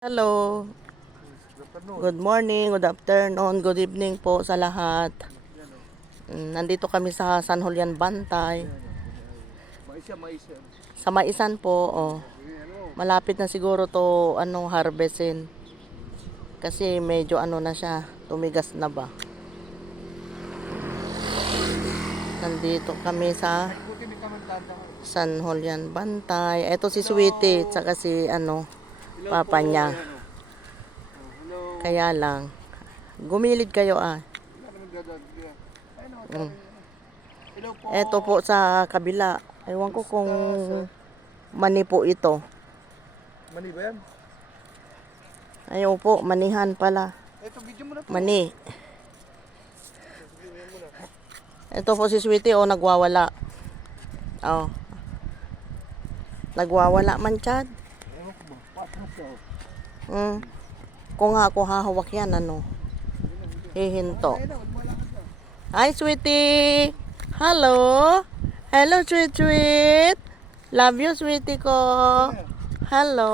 Hello. Good morning, good afternoon, good evening po sa lahat. Nandito kami sa San Julian Bantay. Sa Maisan po, oh. Malapit na siguro to harvestin. Kasi medyo na siya, tumigas na ba. Nandito kami sa San Julian Bantay. Ito si Sweetie, tsaka si papa niya. Kaya lang, gumilid kayo Ito po sa kabila. Ewan ko kung mani po ito. Mani ba yan? Ayaw po, manihan pala. Mani. Ito po si Sweetie, nagwawala. Nagwawala man, Chad. Kung ako hahawak yan, hihinto. Hi, Sweetie! Hello! Hello, Sweet! Love you, Sweetie ko! Hello!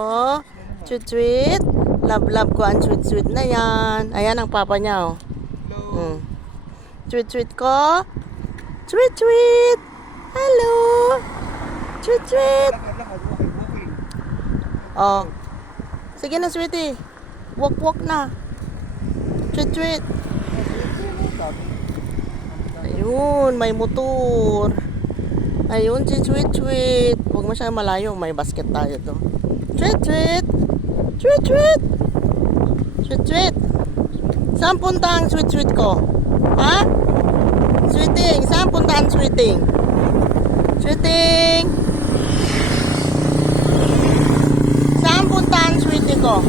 Sweet! Love ko ang sweet na yan. Ayan ang papa niya, Sweet ko! Sweet! Hello! Sweet! Sige na, Sweetie. Walk na. Sweet. Ayun, may motor. Ayun, si Sweet. Huwag masyadong malayo. May basket tayo to. Sweet. Saan punta ang sweet ko? Ha? Sweeting, saan punta ang Sweeting? Saan punta ang Sweetie ko?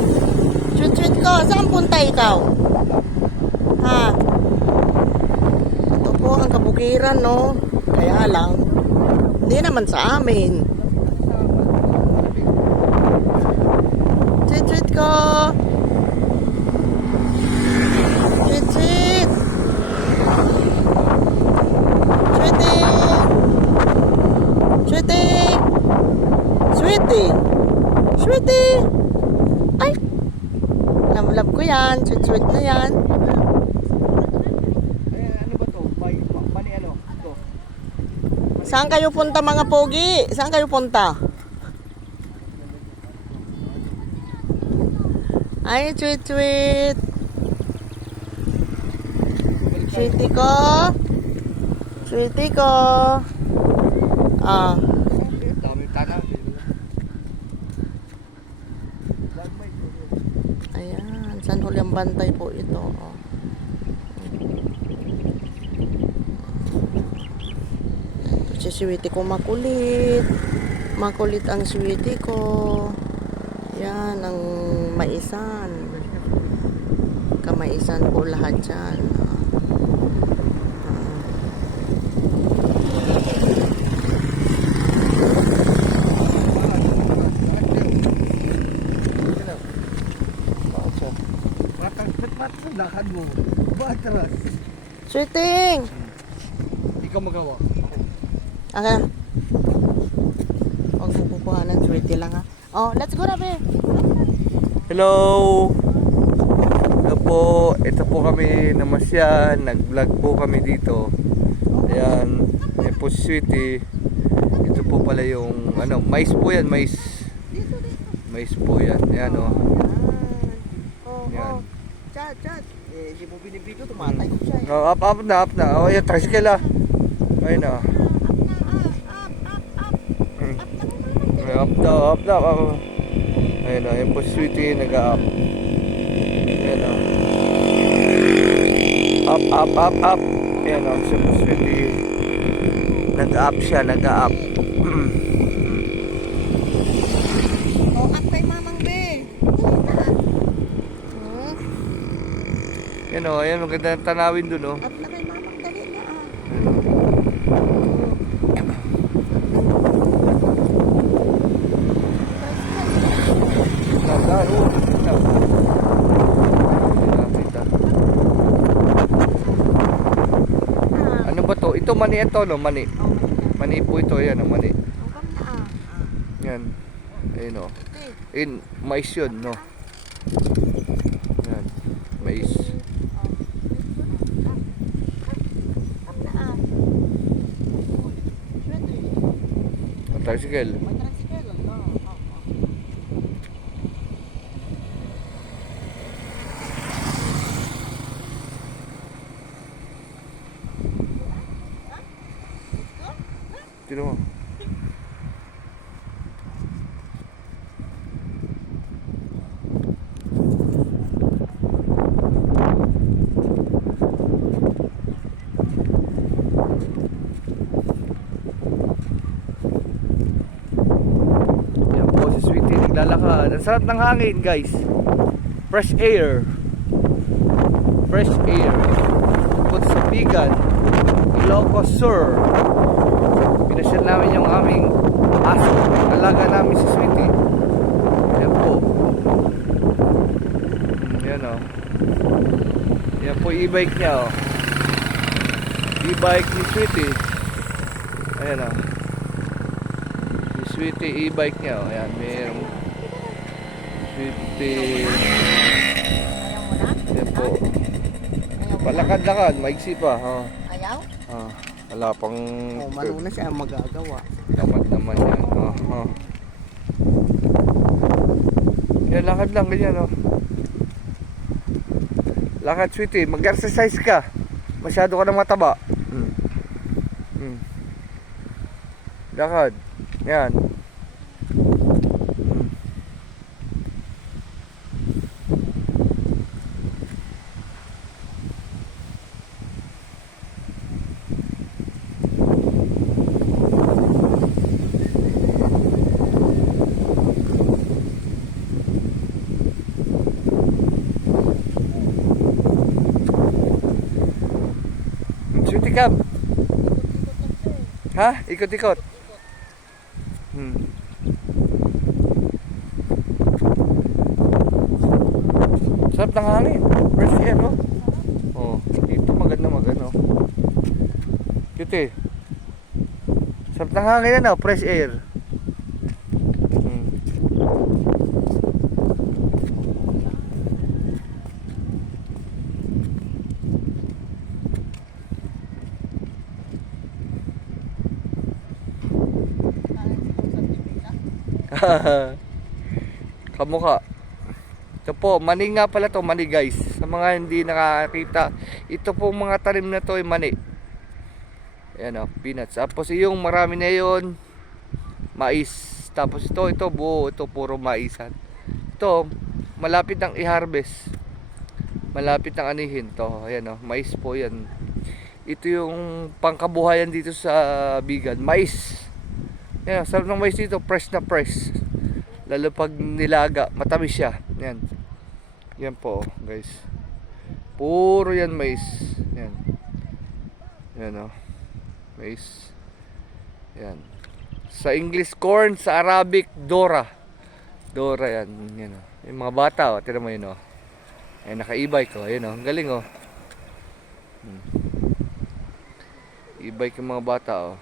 Sweet ko, saan punta ikaw? Ha? Ito po ang kabukiran, no? Kaya lang, hindi naman sa amin. Sweet ko. Sweet. Sweetie. Ay! Love ko yan. Sweet na yan. Ano ba to? Mani ano? Ito. Saan kayo punta, mga pogi? Saan kayo punta? Ay, sweet. Sweetie ko. Daming tanah. Ayan, San Julian Bantay po ito. Si Sweetie ko makulit. Makulit ang Sweetie ko. Yan, ang maisan. Kamaisan po lahat yan. Lakan mo. Batras. Sweeting! Ikaw magawa. Huwag mo kukuhanan, Sweetie lang let's go na, be. Hello. Hello po. Ito po kami namasyan. Nag-vlog po kami dito. Ayan. Ayan po si Sweetie. Ito po pala yung mais po yan. Mais po yan. Ayan Yan. Chat. Hindi mo binibidyo, tumatay ko siya Up na. Ayan, tricycle Ayun Up na. Ayun po si Sweetie nag-up. Ayan Up. Ayan si Sweetie. Nag-up siya. Up kay mamang, be. Ayan, maganda ng tanawin dun Up na kay mamang, dali na Ano ba to? Ito mani Mani. Mani po ito, mani. Yan. Ayun mais yun, Yan, mais. Up na ah. Sweetie. Ang tricycle. May tricycle lang. Tino mo. Yan po si Sweetie naglalakad. Ang sarap ng hangin guys. Fresh air. Fresh air. Punta sa Bigan, Ilocos Sur. Pinasyal namin yung aming aso. Alaga namin si Sweetie. Yan po. Yan o. Yan po e-bike niya o. E-bike ni Sweetie. Ayan o. Si Sweetie e-bike niya o. Ayan, mayroong Sweetie. Yan po. Palakad-lakad, maigsi pa. Oh. Ayaw? Wala pang Marunong siya magagawa. tamad naman yan. Yan, lakad lang ganyan. Lakad, Sweetie. Mag-exercise ka. Masyado ka na mataba. Lakad. Yan. Sweetie Cab. Ha? Ikot-ikot. Sarap ng hangin. Fresh air, no? Oh, dito maganda. Cute. Sarap ng hangin, ano? Fresh air. Kamukha. Ito po, mani nga pala to, mani guys. Sa mga hindi nakakita, ito po mga tanim na to ay mani. Ayan o, peanuts. Tapos yung marami na yun, mais. Tapos ito buo, ito puro maisan. Ito, malapit nang i-harvest. Malapit nang anihin to. Ayan o, mais po yan. Ito yung pangkabuhayan dito sa Bigan, mais. Ayan, sarap ng mais dito, fresh na fresh. Lalo pag nilaga, matamis siya. Yan. Yan po, guys. Puro yan mais. Yan. Yan o. Mais. Yan. Sa English corn, sa Arabic Dora. Dora yan. Yan o. Yung mga bata o, tira mo yun o. Ay, naka-e-bike o. Yan o. Ang galing o. E-bike yung mga bata o.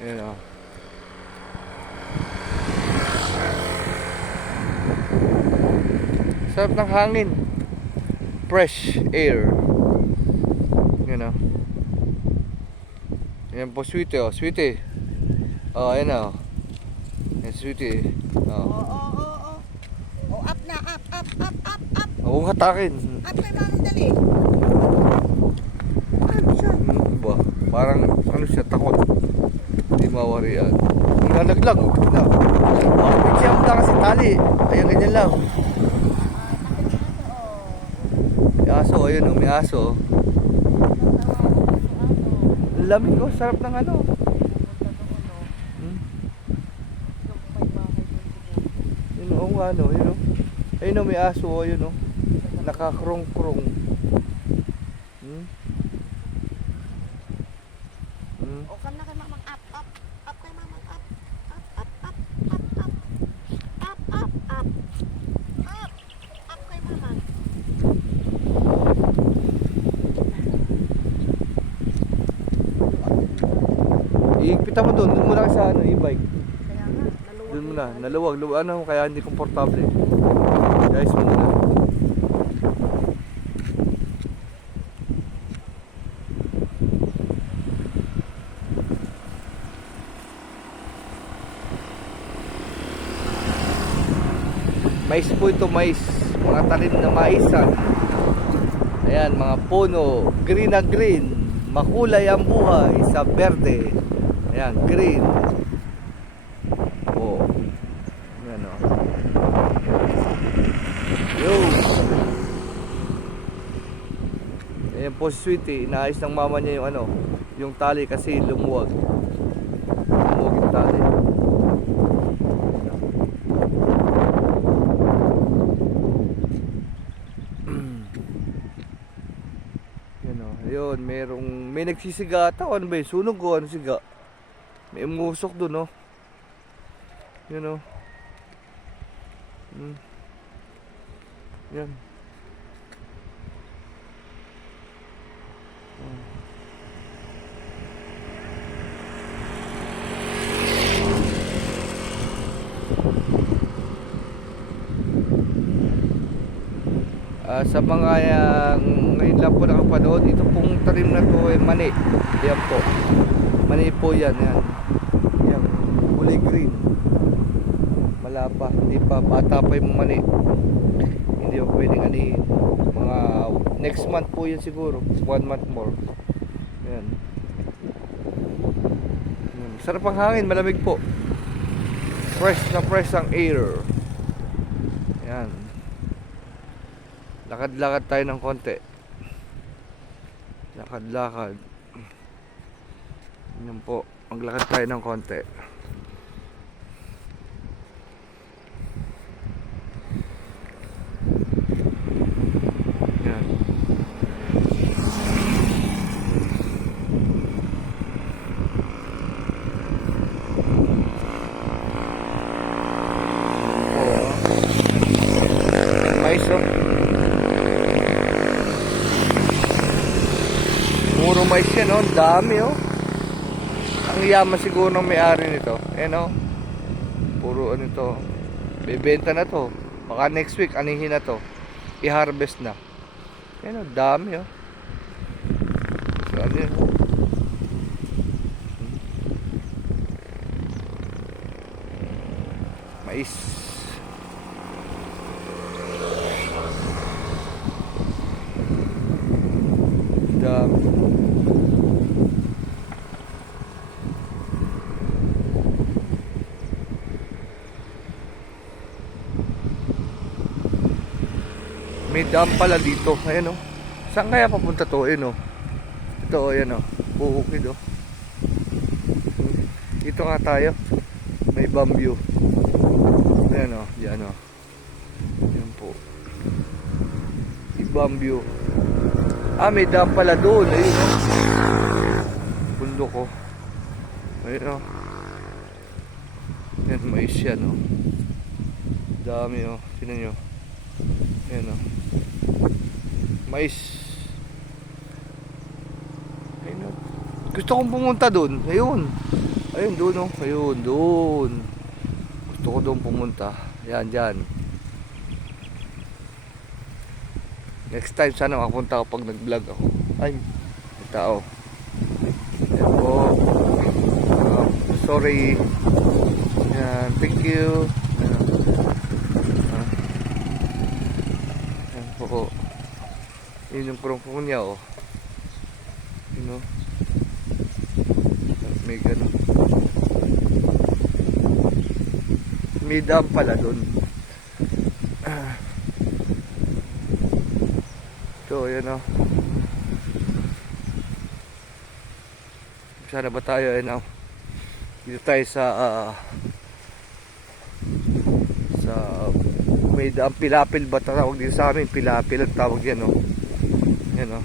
Ayan o. Sarap ng hangin. Fresh air. Ayan o. Ayan po, Sweetie o. Sweetie. O, ayan o. Ayan, Sweetie. Oo. Oh, up na, up. Huwag hatakin. Up kay Manong dali. Ano siya? Ba? Parang ano siya, takot. Hindi mawarian. Ang lalaglag. Na. Picture mo na kasi tali. Ayan, ganyan lang. May aso, ayun o, may aso. Ang lamig ko, sarap ng ano. Yun o, ano, yun o. Ayun o, may aso o, yun o. Nakakrong-krong. O, kam na kay Mamang up. Up kay Mamang up. Up. Up kay Mamang. Iigpitan Punta mo doon muna ka sa ano, e-bike. Kaya nga, naluwag. Doon muna, naluwag, ano, kaya hindi komportable. Guys, muna. Mais po ito, mais. Mga talim na maisan. Ayan, mga puno. Green na green. Makulay ang buhay sa berde. Ayan, green. Oh. Ayan o. Yo. Ayan po si Sweetie. Inaayos ng mama niya yung ano, yung tali kasi lumuwag. Lumuwag yung tali. Ayun, may nagsisiga ata. Ano ba yun? Sunog ko, ano siga? May umusok dun, oh. Yun, oh. Yan. Sa mga ngayon lang po nakapanood, ito pong tanim na to ay mani. Yan po. Mani po yan. Yan. Kulay green. Malapa. Hindi pa. Bata pa yung mani. Hindi pa pwedeng anihin. Mga next month po yan siguro. 1 month more. Yan. Sarap ang hangin. Malamig po. Fresh na fresh ang air. Yan. Lakad-lakad tayo ng konti. Lakad-lakad. Yan po. Maglakad tayo ng konti. Yan. Mais, oh. Puro mais yan, oh. Dami, oh. Ang yaman siguro ng may-ari nito. Ayan, oh. Puro ano ito. Bebenta na to. Baka next week, anihin na to. I-harvest na. Ayan, oh. Dami, oh. So, ano yun? Mais. Dami. May dam pala dito. Ayan, oh. Saan kaya papunta to? Ayan, oh. Ito, oh. Ayan, oh. Bukid, oh. Dito nga tayo. May bamboo. Ayan, oh. Yan, oh. Yan po. May bamboo. May dam pala doon. Ayun, oh. Bundok, oh. Ayun, oh. Yan, mais yan, oh. Dami, oh. Tingnan nyo. Ayan, oh. Mais. Ayun, oh. Gusto kong pumunta doon. Ayun. Ayun, doon, oh. Ayun, doon. Gusto ko doon pumunta. Yan, dyan. Next time, sana makapunta ako pag nag-vlog ako. Ay, may tao. Ayan po. Sorry. Yan, thank you. Ayan po. Yun yung krong niya, oh. Yun, oh. May ganun. May dam pala doon. Ito, yan, oh. Sana ba tayo, yan, oh. Dito tayo sa may dam, pilapil ba tawag dito sa amin? Pilapil ang tawag yan, oh. Yan, oh.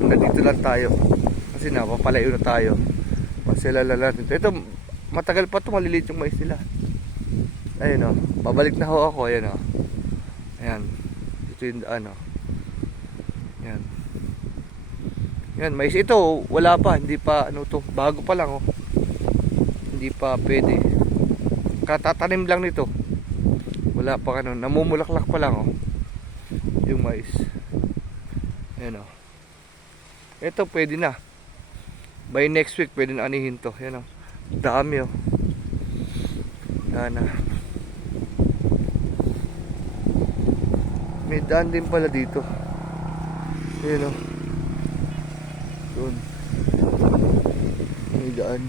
Nandito lang tayo kasi napapalayo na tayo. Magsilala natin ito. Matagal pa ito, maliliit yung mais nila. Ayun, oh. Pabalik na ho ako. Ayan, oh. Ayan. Ito yung ano. Ayan. Yan, mais ito, wala pa, hindi pa ano to, bago pa lang oh. Hindi pa pwede. Katatanim lang nito. Wala pa ano, namumulaklak pa lang oh. Yung mais. Yan oh. Ito pwede na. By next week pwede na anihin to. Yan oh. Dami oh. Yan na. May daan din pala dito. Yan oh. Doon. May daan.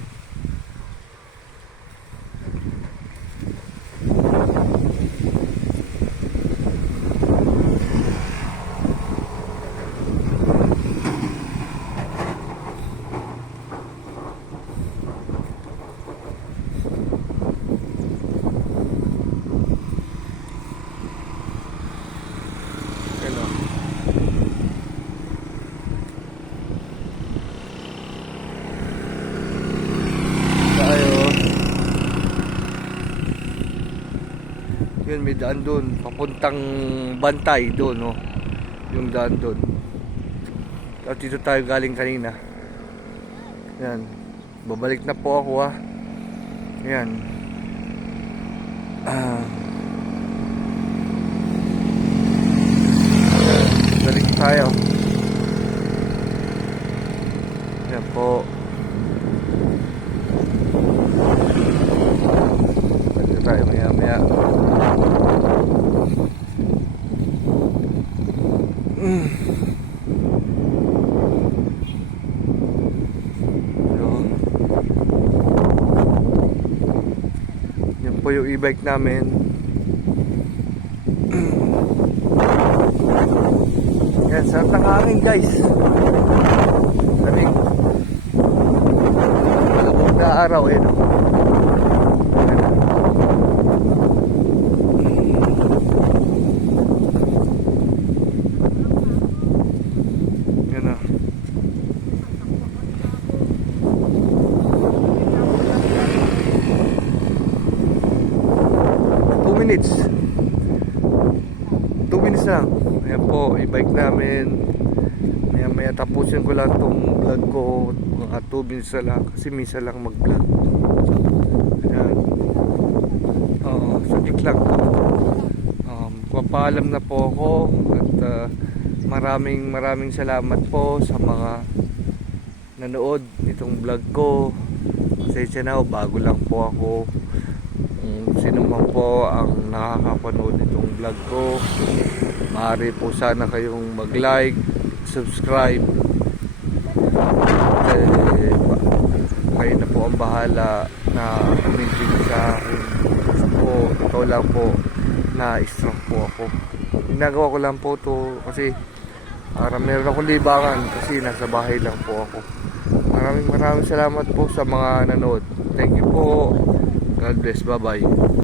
Yan oh. Tayo. Yun, may daan doon. Papuntang Bantay doon, oh. Yung daan doon. At dito tayo galing kanina. Yan. Babalik na po ako, ah. Yan. Balik tayo. Yan po. Balik tayo maya-maya. Yan po yung e-bike namin. Yan, sarap ng hangin guys. Galing. Malabog na araw eh, no? Yan na. Minutes 2 minutes lang. Ayan po, i-bike namin. Maya tapusin ko lang tong vlog ko. Mga 2 minutes na lang. Kasi minsan lang mag-vlog. Ayan. Oo, saglit lang. Papaalam na po ako. At maraming salamat po sa mga nanood nitong vlog ko. Pasensya na, bago lang po ako. Sino man po ang nakakapanood nitong vlog ko, maaari po sana kayong mag-like, subscribe. Kayo na po ang bahala na comment sa akin. Po, ito lang po na strong po ako. Ginagawa ko lang po to kasi para meron akong libangan kasi nasa bahay lang po ako. Maraming salamat po sa mga nanood. Thank you po. God bless. Bye-bye.